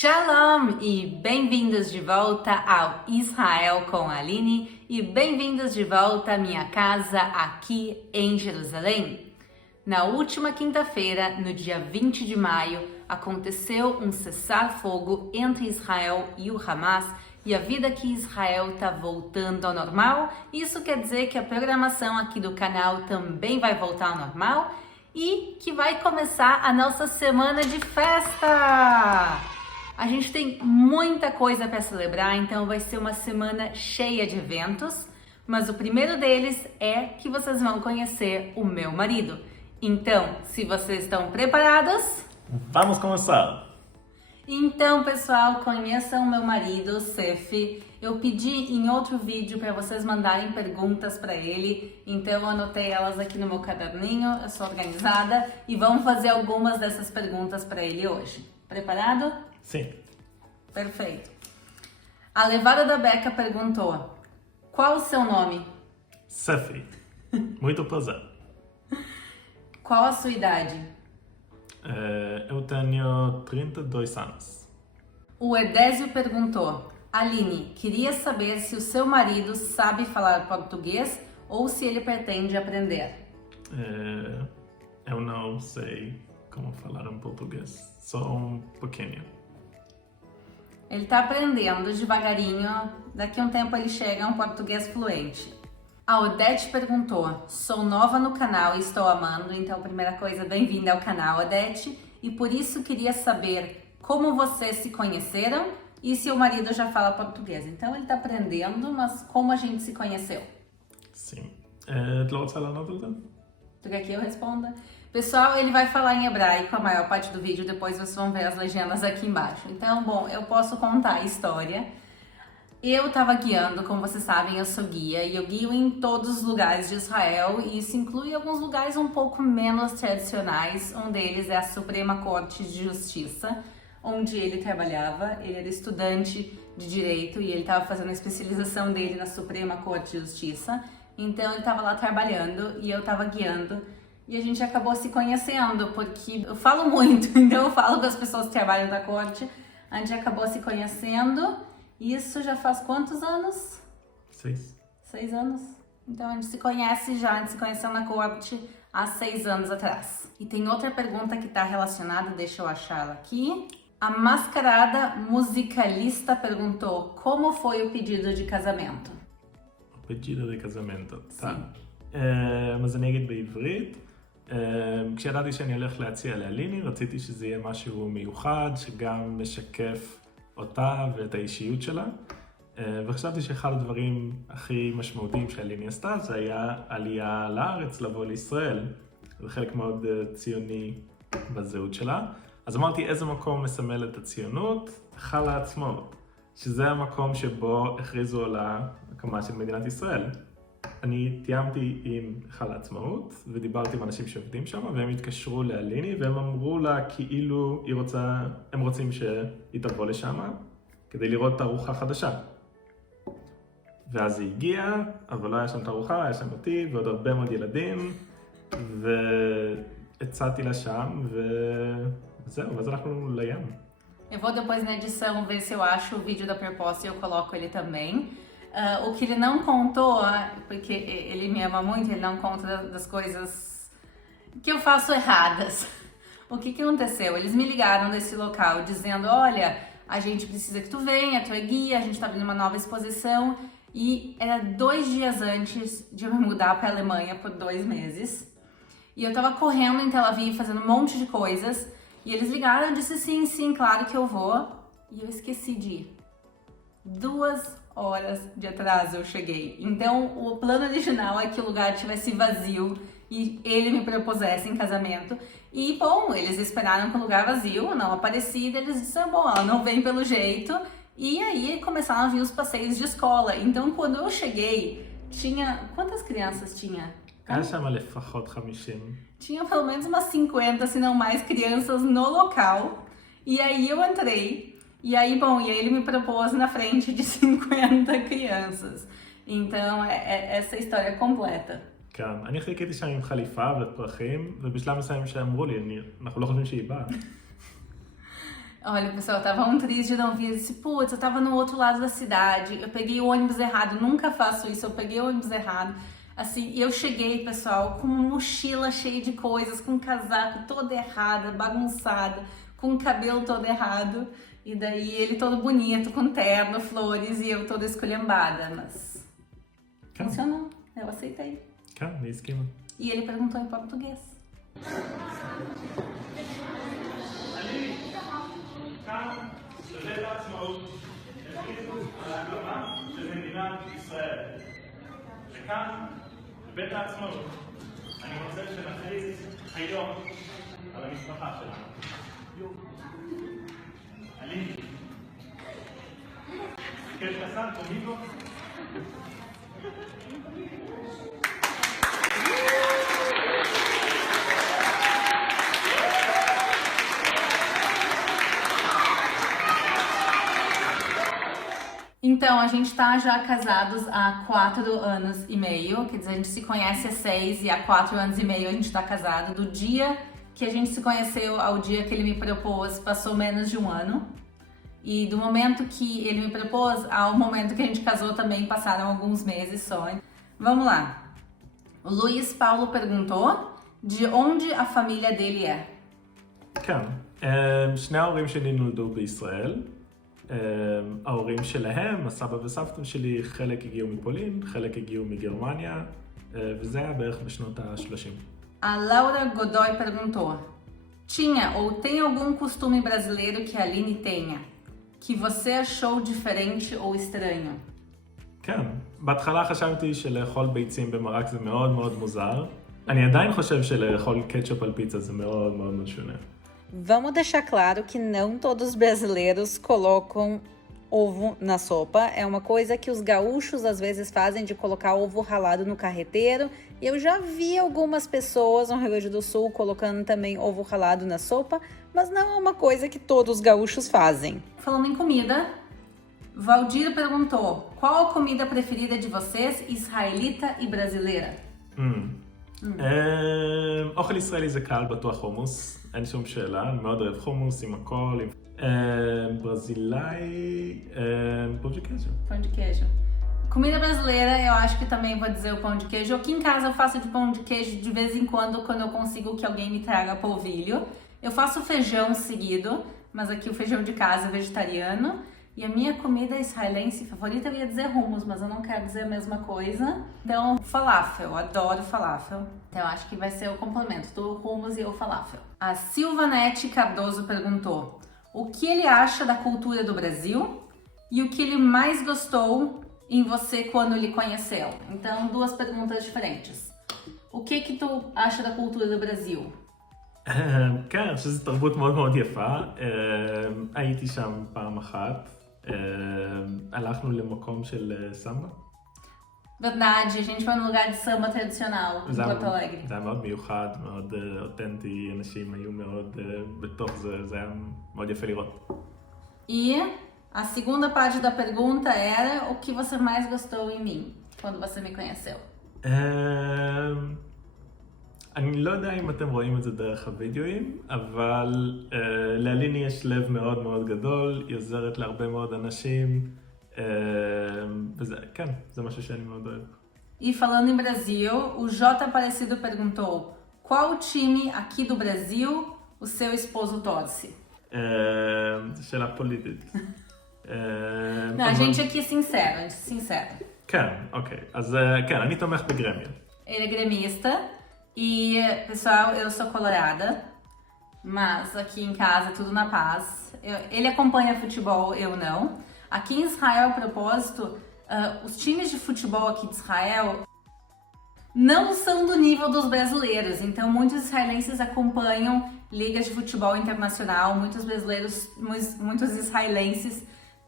Shalom e bem-vindos de volta ao Israel com a Aline e bem-vindos de volta à minha casa aqui em Jerusalém. Na última quinta-feira, no dia 20 de maio, aconteceu um cessar-fogo entre Israel e o Hamas e a vida aqui em Israel está voltando ao normal. Isso quer dizer que a programação aqui do canal também vai voltar ao normal e que vai começar a nossa semana de festa! A gente tem muita coisa para celebrar, então vai ser uma semana cheia de eventos, mas o primeiro deles é que vocês vão conhecer o meu marido. Então, se vocês estão preparados... Vamos começar! Então, pessoal, conheçam o meu marido, Sefi. Eu pedi em outro vídeo para vocês mandarem perguntas para ele, então eu anotei elas aqui no meu caderninho, eu sou organizada, e vamos fazer algumas dessas perguntas para ele hoje. Preparado? Sim. Perfeito. A Levada da Beca perguntou: qual o seu nome? Sefi. Muito prazer. Qual a sua idade? Eu tenho 32 anos. O Edésio perguntou: Aline, queria saber se o seu marido sabe falar português ou se ele pretende aprender. Eu não sei como falar em português. Só um pouquinho. Ele está aprendendo devagarinho. Daqui a um tempo ele chega a um português fluente. A Odete perguntou: sou nova no canal e estou amando, então primeira coisa, bem-vinda ao canal, Odete. E por isso queria saber como vocês se conheceram e se o marido já fala português. Então ele está aprendendo, mas como a gente se conheceu? Sim. את לא רוצה לענות על זה? Tu quer que eu responda? Pessoal, ele vai falar em hebraico a maior parte do vídeo, depois vocês vão ver as legendas aqui embaixo. Então, bom, eu posso contar a história. Eu estava guiando, como vocês sabem, eu sou guia e eu guio em todos os lugares de Israel e isso inclui alguns lugares um pouco menos tradicionais. Um deles é a Suprema Corte de Justiça, onde ele trabalhava. Ele era estudante de Direito e ele estava fazendo a especialização dele na Suprema Corte de Justiça. Então ele estava lá trabalhando e eu estava guiando. E a gente acabou se conhecendo, porque eu falo muito, então eu falo com as pessoas que trabalham na corte. A gente acabou se conhecendo. Isso já faz quantos anos? 6. 6 anos. Então a gente se conhece já, a gente se conheceu na corte há 6 anos atrás. E tem outra pergunta que está relacionada, deixa eu achar ela aqui. A Mascarada Musicalista perguntou: como foi o pedido de casamento? O pedido de casamento. Sim. tá. אז אני אגיד בעברית. כשידעתי שאני הולך להציע לאליני, רציתי שזה יהיה משהו מיוחד, שגם משקף אותה ואת האישיות שלה. וחשבתי שאחד הדברים הכי משמעותיים שאליני עשתה, זה היה עלייה לארץ, לבוא לישראל. זה חלק מאוד ציוני בזהות שלה. אז אמרתי איזה מקום מסמל את הציונות? היכל העצמאות, שזה המקום שבו הכריזו על ההקמה של מדינת ישראל. אני תיאמתי עם היכל העצמאות ודיברתי עם אנשים שעובדים שם והם התקשרו לאליני והם אמרו לה כאילו הם רוצים שהיא תבוא לשם כדי לראות תערוכה חדשה. ואז היא הגיעה, אבל לא היה שם תערוכה, היה שם אותי ועוד הרבה מאוד ילדים והצעתי לה שם וזהו, ואז הלכנו לים. Eu vou depois na edição ver se eu acho o vídeo da proposta e eu coloco ele também. O que ele não contou, porque ele me ama muito, ele não conta das coisas que eu faço erradas. O que aconteceu? Eles me ligaram desse local dizendo: olha, a gente precisa que tu venha, tu é guia, a gente tá abrindo uma nova exposição. E era 2 dias antes de eu me mudar para a Alemanha por 2 meses. E eu tava correndo em Tel Aviv, fazendo um monte de coisas. E eles ligaram e eu disse: sim, sim, claro que eu vou. E eu esqueci de ir. 2 horas de atraso eu cheguei. Então o plano original é que o lugar estivesse vazio e ele me propusesse em casamento. E bom, eles esperaram com o lugar vazio, não aparecia, e eles disseram: bom, ela não vem pelo jeito. E aí começaram a vir os passeios de escola. Então quando eu cheguei, tinha... Quantas crianças tinha? היה שם לפחות 50. Tinha pelo menos umas 50, se não mais, crianças no local. E aí eu entrei. E aí, bom, e aí ele me propôs na frente de 50 crianças. Então, essa história completa. כן, אני חיכיתי שם עם חליפה ופרחים, ובשלב מסוים שאמרו לי, אנחנו לא חושבים שהיא באה. Olha, pessoal, eu tava triste de não vir. Eu disse, putz, eu tava no outro lado da cidade. Eu peguei o ônibus errado. Nunca faço isso. Eu peguei o ônibus errado. Assim, eu cheguei, pessoal, com uma mochila cheia de coisas, com um casaco toda errada, bagunçada, com o cabelo todo errado. E daí ele todo bonito, com terno, flores e eu toda esculhambada. Mas funcionou. Eu aceitei. כן, היא הסכימה. E ele perguntou em português. כאן, בבית העצמאות, הכריזו על ההקמה של מדינת ישראל. וכאן, בבית העצמאות, אני רוצה שנכריז היום על המשפחה שלנו. אליני. ¿Quieres casar conmigo? Então, a gente tá já casados há 4 anos e meio, quer dizer, a gente se conhece há 6 e há 4 anos e meio a gente tá casado. Do dia que a gente se conheceu ao dia que ele me propôs, passou menos de 1 ano. E do momento que ele me propôs ao momento que a gente casou também passaram alguns meses só. Vamos lá. O Luiz Paulo perguntou de onde a família dele é. כן, שני ההורים שלי נולדו בישראל. ההורים שלהם, הסבא וסבתא שלי, חלק הגיעו מפולין, חלק הגיעו מגרמניה, וזה היה בערך בשנות ה-30. A Laura Godoy perguntou: tinha ou tem algum costume brasileiro que a Aline tenha, que você achou diferente ou estranho? כן, בהתחלה חשבתי שלאכול ביצים במרק זה מאוד מאוד מוזר. אני עדיין חושב שלאכול קטשופ על פיצה זה מאוד מאוד משונה. Vamos deixar claro que não todos os brasileiros colocam ovo na sopa. É uma coisa que os gaúchos às vezes fazem de colocar ovo ralado no carreteiro. Eu já vi algumas pessoas no Rio Grande do Sul colocando também ovo ralado na sopa, mas não é uma coisa que todos os gaúchos fazem. Falando em comida, Valdir perguntou: qual a comida preferida de vocês, israelita e brasileira? אוכל ישראלי זה קל, בטוח חומוס, אין שום שאלה, אני מאוד אוהב חומוס עם הכל. ברזילאי, pão de queijo. Pão de queijo. Comida brasileira, eu acho que também vou dizer o pão de queijo. Aqui em casa eu faço de pão de queijo de vez em quando eu consigo que alguém me traga polvilho. Eu faço feijão seguido, mas aqui o feijão de casa é vegetariano. E a minha comida israelense favorita, eu ia dizer hummus, mas eu não quero dizer a mesma coisa. Então, falafel, adoro falafel. Então, acho que vai ser o complemento do hummus e o falafel. A Silvanete Cardoso perguntou: o que ele acha da cultura do Brasil e o que ele mais gostou em você quando lhe conheceu? Então, 2 perguntas diferentes. O que tu acha da cultura do Brasil? כן, אני חושב שזו תרבות מאוד מאוד יפה. הייתי שם פעם אחת. הלכנו למקום של סמבה. Verdade, a gente foi num lugar de samba tradicional em Porto Alegre. זה היה מאוד מיוחד, מאוד אותנטי, אנשים היו מאוד בתוך זה, זה היה מאוד יפה לראות. E a segunda parte da pergunta era: o que você mais gostou em mim quando você me conheceu? אני לא יודע אם אתם רואים את זה דרך הוידאוים, אבל לאליני יש לב מאוד מאוד גדול, היא עוזרת להרבה מאוד אנשים, וזה, כן, זה משהו שאני מאוד אוהב. E falando em Brasil, o J Aparecido perguntou: qual time aqui do Brasil o seu esposo torce? זו שאלה פוליטית. Não, a gente aqui é sincero, a gente é sincero. כן, אוקיי, אז כן, אני תומך בגרמיה. Ele é gremista. E, pessoal, eu sou colorada, mas aqui em casa é tudo na paz. Ele acompanha futebol, eu não. Aqui em Israel, a propósito, os times de futebol aqui de Israel não são do nível dos brasileiros. Então, muitos israelenses acompanham ligas de futebol internacional, muitos brasileiros, muitos israelenses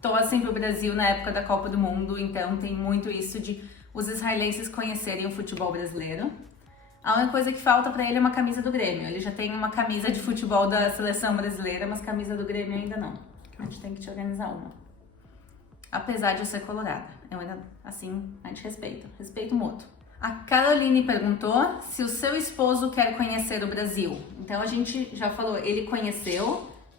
torcem para o Brasil na época da Copa do Mundo. Então, tem muito isso de os israelenses conhecerem o futebol brasileiro. A única coisa que falta pra ele é uma camisa do Grêmio. Ele já tem uma camisa de futebol da seleção brasileira, mas camisa do Grêmio ainda não. A gente tem que te organizar uma. Apesar de eu ser colorada. Eu ainda, assim, a gente respeita. Respeito mútuo. A Caroline perguntou se o seu esposo quer conhecer o Brasil. Então a gente já falou, ele conheceu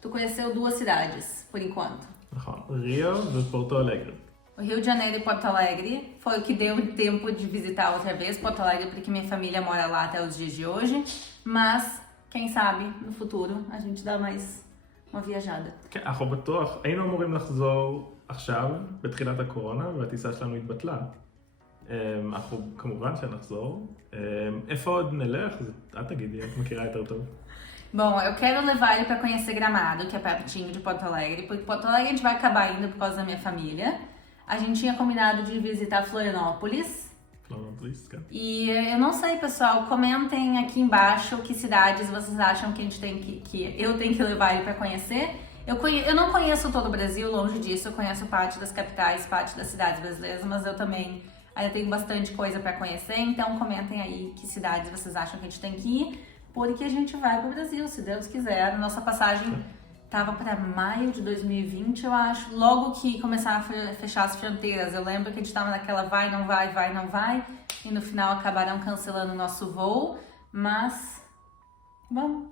Tu conheceu 2 cidades, por enquanto. נכון, ריו ופורטו אלגרה. O Rio de Janeiro e Porto Alegre foi o que deu tempo de visitar outra vez Porto Alegre, porque minha família mora lá até os dias de hoje. Mas, quem sabe, no futuro, a gente dá mais uma viajada. כן, אנחנו בטוח, היינו אמורים לחזור עכשיו, בתחילת הקורונה, והטיסה שלנו התבטלה. אנחנו כמובן שנחזור. איפה עוד נלך? את תגידי, את מכירה יותר טוב. Bom, eu quero levar ele pra conhecer Gramado, que é pertinho de Porto Alegre, porque Porto Alegre a gente vai acabar indo por causa da minha família. A gente tinha combinado de visitar Florianópolis. Florianópolis, cara. E eu não sei, pessoal, comentem aqui embaixo que cidades vocês acham que a gente tem que eu tenho que levar ele pra conhecer. Eu não conheço todo o Brasil, longe disso, eu conheço parte das capitais, parte das cidades brasileiras, mas eu também ainda tenho bastante coisa pra conhecer, então comentem aí que cidades vocês acham que a gente tem que ir. Porque a gente vai pro Brasil, se Deus quiser. A nossa passagem tava para maio de 2020, eu acho. Logo que começaram a fechar as fronteiras. Eu lembro que a gente tava naquela vai, não vai, vai, não vai. E no final acabaram cancelando o nosso voo. Mas, vamos.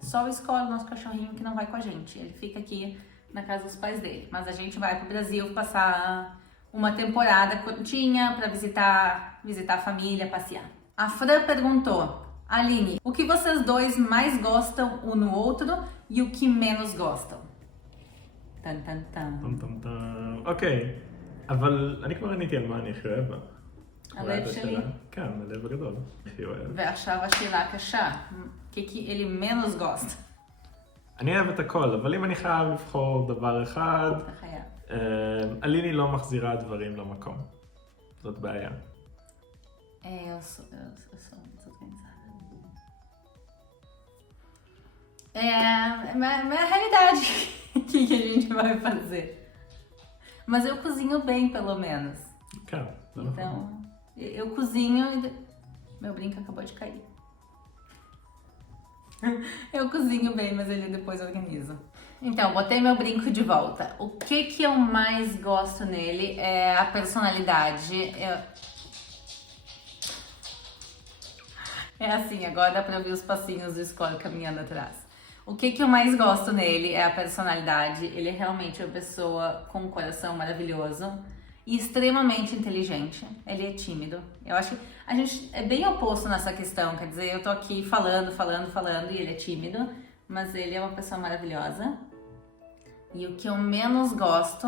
Só escolhe o nosso cachorrinho que não vai com a gente. Ele fica aqui na casa dos pais dele. Mas a gente vai pro Brasil passar uma temporada curtinha para visitar a família, passear. A Fran perguntou: Aline, o que vocês dois mais gostam um no outro e o que menos gostam? Tan, tan, tan. אוקיי, אבל אני כבר עניתי על מה אני הכי אוהב בה. הלב שלי? כן, הלב הגדול. הכי אוהב. ועכשיו השאלה הקשה, כי אלי menos gosta. אני אוהב את הכל, אבל אם אני חייב לבחור דבר אחד, אתה חייב. אליני לא מחזירה דברים למקום. זאת בעיה. Eu sou muito organizada. É a realidade que a gente vai fazer. Mas eu cozinho bem, pelo menos. כן, זה נכון. Então, eu cozinho e... Meu brinco acabou de cair. Eu cozinho bem, mas ele depois organiza. Então, botei meu brinco de volta. O que eu mais gosto nele é a personalidade. É assim, agora dá pra ouvir os passinhos do Skol caminhando atrás. O que eu mais gosto nele é a personalidade. Ele é realmente uma pessoa com um coração maravilhoso e extremamente inteligente. Ele é tímido. Eu acho que a gente é bem oposto nessa questão. Quer dizer, eu tô aqui falando e ele é tímido, mas ele é uma pessoa maravilhosa. E o que eu menos gosto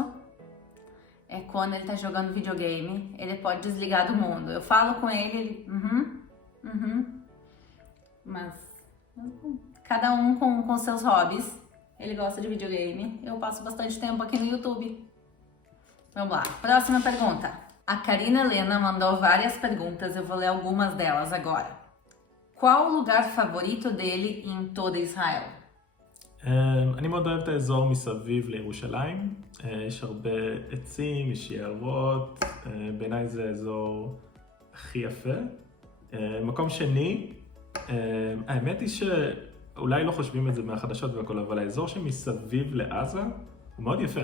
é quando ele tá jogando videogame. Ele pode desligar do mundo. Eu falo com ele, mas cada um com seus hobbies. Ele gosta de videogame. Eu passo bastante tempo aqui no YouTube. Vamos lá, próxima pergunta. A Karina Helena mandou várias perguntas, eu vou ler algumas delas agora. Qual o lugar favorito dele em todo Israel? אני מאוד אוהב את האזור מסביב לירושלים. יש הרבה עצים, יש יערות. בעיניי זה האזור הכי יפה. מקום שני, האמת היא שאולי לא חושבים את זה מהחדשות והכל, אבל האזור שמסביב לעזה הוא מאוד יפה.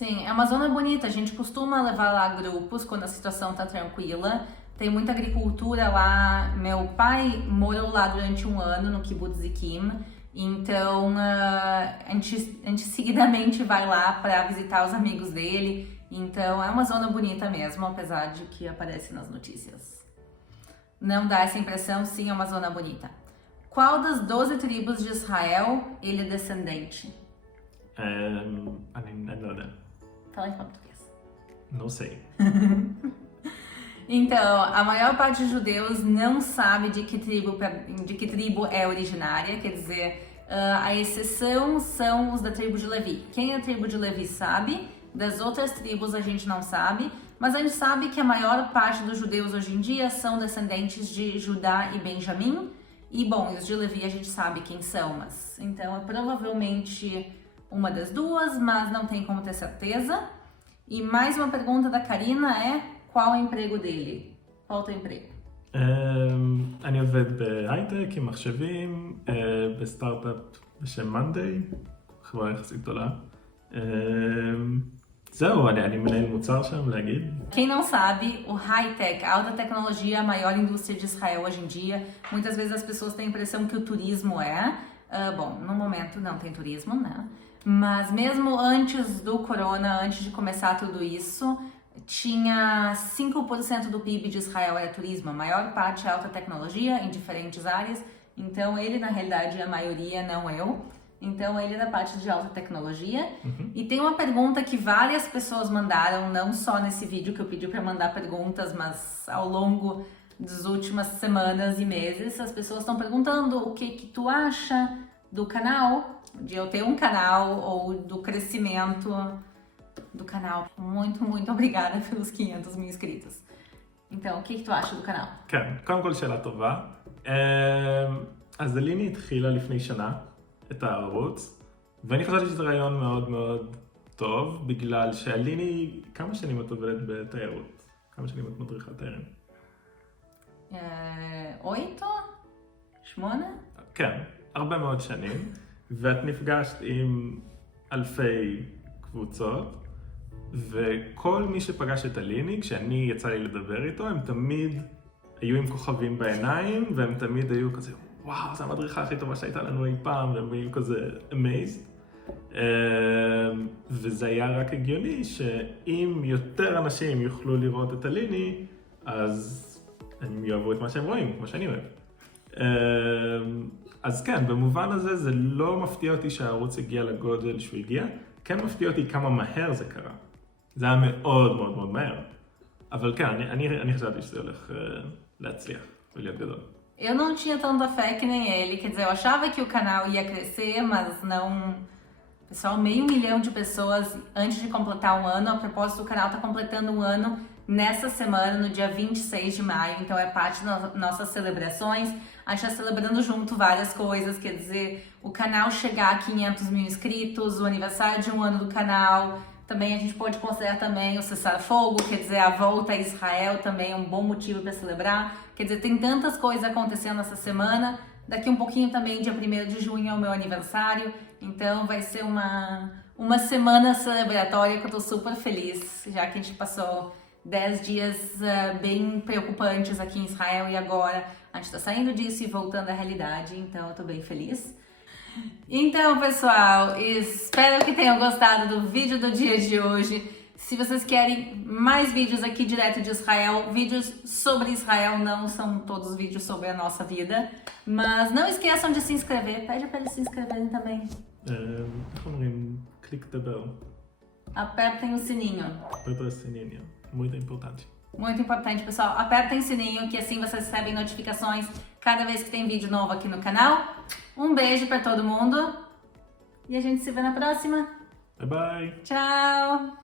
Sim, é uma zona bonita. A gente costuma levar lá grupos quando a situação tá tranquila. Tem muita agricultura lá. Meu pai morou lá durante um ano no Kibbutz Zikim. Então, a gente seguidamente vai lá para visitar os amigos dele. Então, é uma zona bonita mesmo, apesar de que aparece nas notícias. Não dá essa impressão, sim, é uma zona bonita. Qual das 12 tribos de Israel ele é descendente? אני לא יודע. Fala em português. Não sei. Então, a maior parte dos judeus não sabe de que tribo é originária, quer dizer, a exceção são os da tribo de Levi. Quem é a tribo de Levi sabe, das outras tribos a gente não sabe, mas a gente sabe que a maior parte dos judeus hoje em dia são descendentes de Judá e Benjamim, e bom, os de Levi a gente sabe quem são, mas então é provavelmente uma das duas, mas não tem como ter certeza. E mais uma pergunta da Karina é: qual é o emprego dele? Qual é o teu emprego? אני עובד בהייטק עם מחשבים, בסטארט-אפ בשם מאנדיי, חברה יחסית גדולה. זהו, אני מנהל מוצר שם להגיד. Quem não sabe, o high-tech, a alta tecnologia, é a maior indústria de Israel hoje em dia. Muitas vezes as pessoas têm a impressão que o turismo é. Bom, no momento não tem turismo, né? Mas mesmo antes do corona, antes de começar tudo isso, tinha 5% do PIB de Israel era turismo, a maior parte é alta tecnologia em diferentes áreas. Então ele, na realidade, é a maioria, não eu. Então ele é da parte de alta tecnologia. E tem uma pergunta que várias pessoas mandaram, não só nesse vídeo que eu pedi para mandar perguntas, mas ao longo das últimas semanas e meses, as pessoas estão perguntando o que tu acha do canal, de eu ter um canal ou do crescimento do canal. Muito, muito obrigada pelos 500 mil inscritos. então, o que tu acha do canal? כן, קודם כל שאלה טובה. אז הליני התחילה לפני שנה את הערוץ, ואני חשבתי שזה רעיון מאוד מאוד טוב, בגלל שהליני, כמה שנים את עובדת בתיירות? כמה שנים את מדריכה תיירים? 8? 8? כן, הרבה מאוד שנים, ואת נפגשת עם אלפי קבוצות, וכל מי שפגש את הליני, כשאני יצא לי לדבר איתו, הם תמיד היו עם כוכבים בעיניים, והם תמיד היו כזה, וואו, זו המדריכה הכי טובה שהייתה לנו אי פעם, והם היו כזה amazed. וזה היה רק הגיוני שאם יותר אנשים יוכלו לראות את הליני, אז הם יאהבו את מה שהם רואים, כמו שאני אוהב. אז כן, במובן הזה זה לא מפתיע אותי שהערוץ הגיע לגודל שהוא הגיע, כן מפתיע אותי כמה מהר זה קרה. זה היה מאוד מאוד מאוד מהר. אבל כן, אני חשבתי שזה הולך להצליח ולהיות גדול. Eu não tinha tanta fé que nem ele, quer dizer, eu achava que o canal ia crescer, mas não... Pessoal, 500 mil de pessoas antes de completar um ano. A propósito, o canal está completando um ano nessa semana, no dia 26 de maio, então é parte das nossas celebrações. A gente está celebrando junto várias coisas, quer dizer, o canal chegar a 500 mil inscritos, o aniversário de um ano do canal. Também a gente pode considerar também o cessar-fogo, quer dizer, a volta a Israel também é um bom motivo para celebrar. Quer dizer, tem tantas coisas acontecendo essa semana. Daqui um pouquinho também, dia 1º de junho é o meu aniversário. Então vai ser uma semana celebratória que eu tô super feliz, já que a gente passou 10 dias bem preocupantes aqui em Israel e agora a gente tá saindo disso e voltando à realidade, então eu tô bem feliz. Então, pessoal, espero que tenham gostado do vídeo do dia de hoje. Se vocês querem mais vídeos aqui direto de Israel, vídeos sobre Israel, não são todos vídeos sobre a nossa vida, mas não esqueçam de se inscrever, pede para eles se inscreverem também. איך אומרים? קליק דבר. Apertem o sininho. Aperta o sininho. Muito importante. Muito importante, pessoal. Apertem o sininho que assim vocês recebem notificações cada vez que tem vídeo novo aqui no canal. Um beijo para todo mundo e a gente se vê na próxima. Bye bye. Tchau!